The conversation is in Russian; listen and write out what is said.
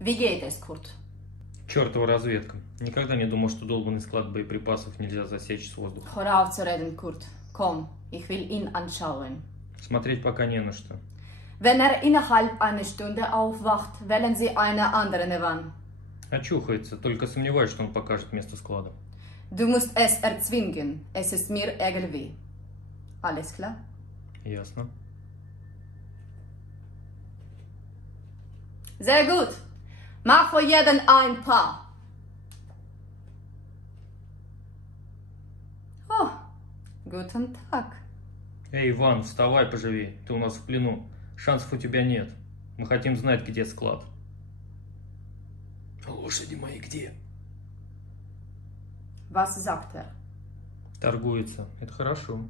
Wie geht es, Kurt? Чертова разведка. Никогда не думал, что долбанный склад боеприпасов нельзя засечь с воздуха. Hör auf zu reden, Kurt. Komm, ich will ihn anschauen. Смотреть пока не на что. Wenn innerhalb einer Stunde aufwacht, wählen Sie eine andere Nevan. Очухается, только сомневаюсь, что он покажет место склада. Du musst es erzwingen. Es ist mir egal wie. Alles klar? Ясно. Sehr gut. Mach für jeden ein paar. Oh, guten Tag. Эй, Иван, вставай поживей, ты у нас в плену. Шансов у тебя нет. Мы хотим знать, где склад. Лошади мои где? Was sagt er? Торгуется. Это хорошо.